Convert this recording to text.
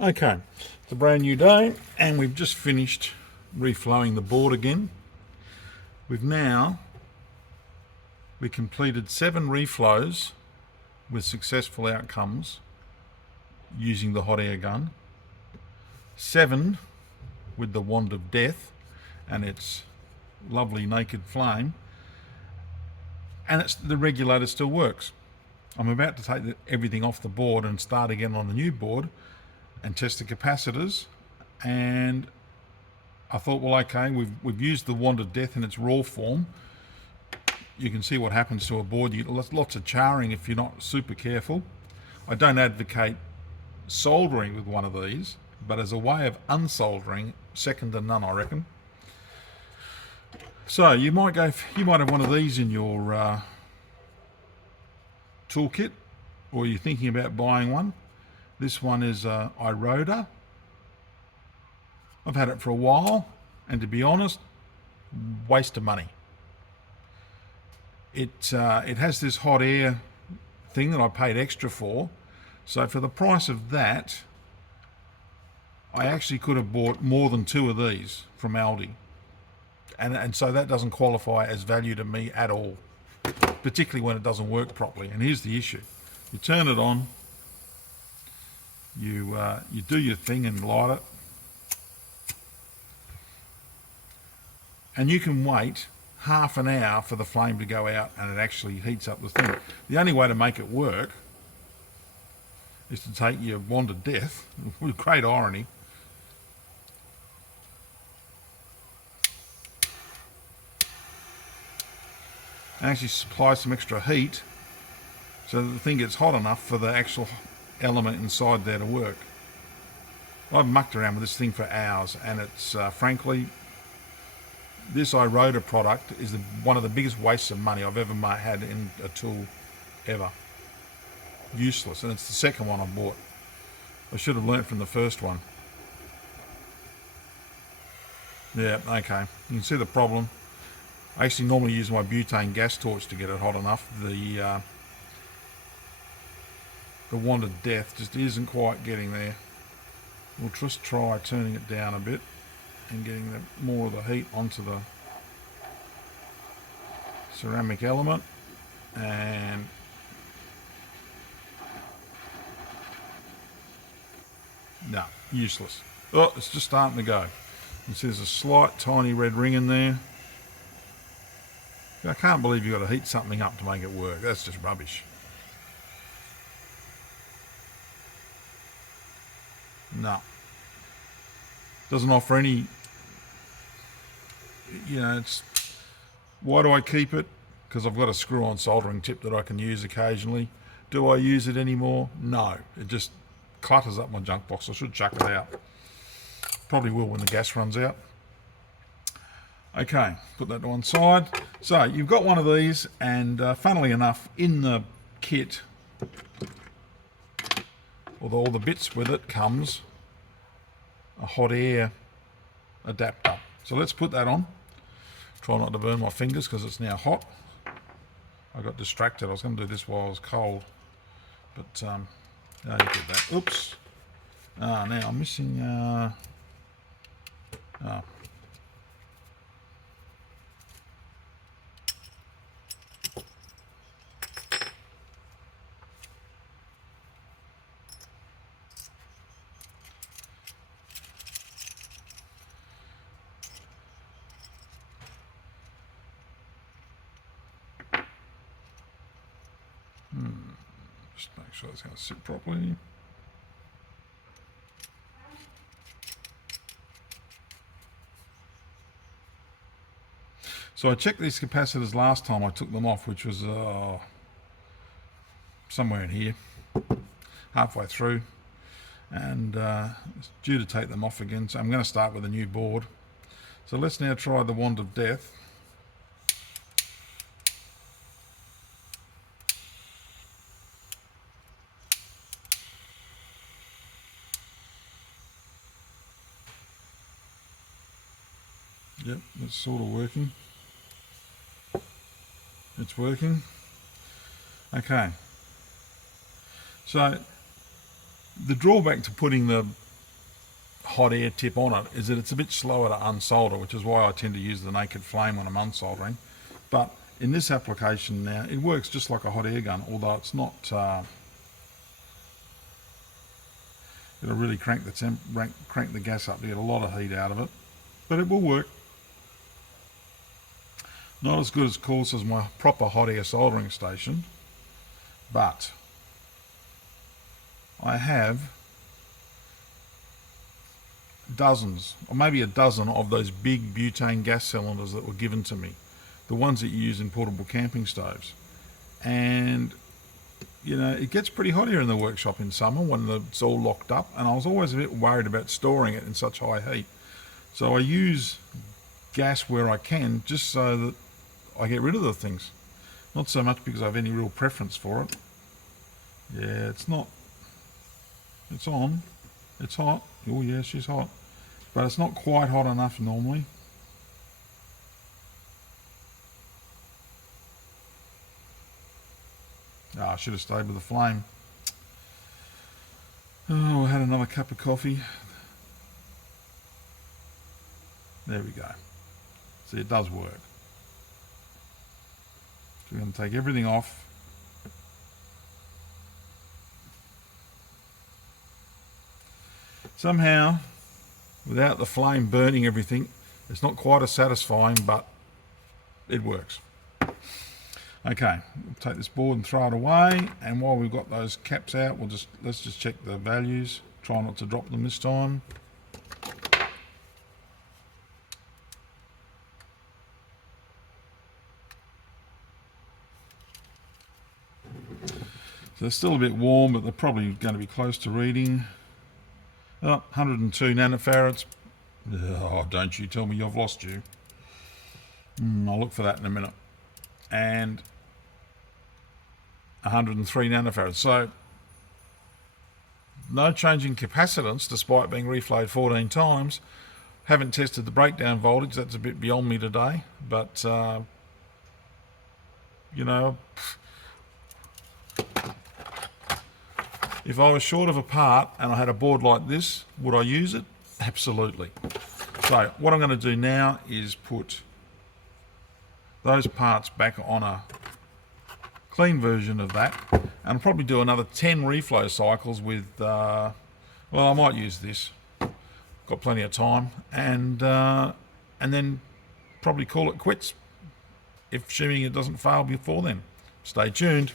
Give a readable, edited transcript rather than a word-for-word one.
Okay, it's a brand new day and we've just finished reflowing the board again. We completed 7 reflows with successful outcomes using the hot air gun, 7 with the wand of death and its lovely naked flame, and the regulator still works. I'm about to take everything off the board and start again on the new board and test the capacitors, and I thought, well, okay, we've used the wand of death in its raw form. You can see what happens to a board. You get lots of charring if you're not super careful. I don't advocate soldering with one of these, but as a way of unsoldering, second to none, I reckon. So you might have one of these in your toolkit, or you're thinking about buying one. This one is Iroda. I've had it for a while, and to be honest, waste of money. It has this hot air thing that I paid extra for, so for the price of that, I actually could have bought more than 2 of these from Aldi, and so that doesn't qualify as value to me at all, particularly when it doesn't work properly. And here's the issue: you turn it on, you do your thing and light it, and you can wait half an hour for the flame to go out and it actually heats up the thing. The only way to make it work is to take your wand of death, with great irony, and actually supply some extra heat so that the thing gets hot enough for the actual element inside there to work. I've mucked around with this thing for hours, and it's frankly, this Iroda product is one of the biggest wastes of money I've ever had in a tool ever. Useless, and it's the second one I bought. I should have learnt from the first one. Yeah, okay. You can see the problem. I actually normally use my butane gas torch to get it hot enough. The wand of death just isn't quite getting there. We'll just try turning it down a bit and getting more of the heat onto the ceramic element, and no, useless. Oh, it's just starting to go. You see there's a slight tiny red ring in there. I can't believe you've got to heat something up to make it work. That's just rubbish. No. Doesn't offer any, it's, why do I keep it? Because I've got a screw-on soldering tip that I can use occasionally. Do I use it anymore? No. It just clutters up my junk box. I should chuck it out. Probably will when the gas runs out. Okay, put that to one side. So you've got one of these, and funnily enough, in the kit, with all the bits with it, comes a hot air adapter. So let's put that on. Try not to burn my fingers because it's now hot. I got distracted. I was going to do this while I was cold, but no, you did that. Oops. Now I'm missing. Just make sure it's going to sit properly. So I checked these capacitors last time I took them off, which was somewhere in here, halfway through, and it's due to take them off again. So I'm going to start with a new board. So let's now try the wand of death. Yep, it's sort of working. It's working. Okay. So the drawback to putting the hot air tip on it is that it's a bit slower to unsolder, which is why I tend to use the naked flame when I'm unsoldering. But in this application now, it works just like a hot air gun, although it's not, it'll really crank the gas up to get a lot of heat out of it, but it will work. Not as good, of course, as my proper hot air soldering station, but I have dozens, or maybe a dozen of those big butane gas cylinders that were given to me, the ones that you use in portable camping stoves. And you know, it gets pretty hot here in the workshop in summer when it's all locked up, and I was always a bit worried about storing it in such high heat. So I use gas where I can, just so that I get rid of the things. Not so much because I have any real preference for it. Yeah, it's not. It's on. It's hot. Oh yeah, she's hot. But it's not quite hot enough normally. I should have stayed with the flame. Oh, I had another cup of coffee. There we go. See, it does work. So we're going to take everything off. Somehow, without the flame burning everything, it's not quite as satisfying, but it works. Okay, we'll take this board and throw it away, and while we've got those caps out, let's just check the values. Try not to drop them this time. So they're still a bit warm, but they're probably going to be close to reading. Oh, 102 nanofarads. Oh, don't you tell me I've lost you. I'll look for that in a minute. And 103 nanofarads. So no change in capacitance despite being reflowed 14 times. Haven't tested the breakdown voltage. That's a bit beyond me today. But, you know, if I was short of a part and I had a board like this, would I use it? Absolutely. So what I'm going to do now is put those parts back on a clean version of that, and I'll probably do another 10 reflow cycles with, well, I might use this. Got plenty of time, and then probably call it quits, if assuming it doesn't fail before then. Stay tuned.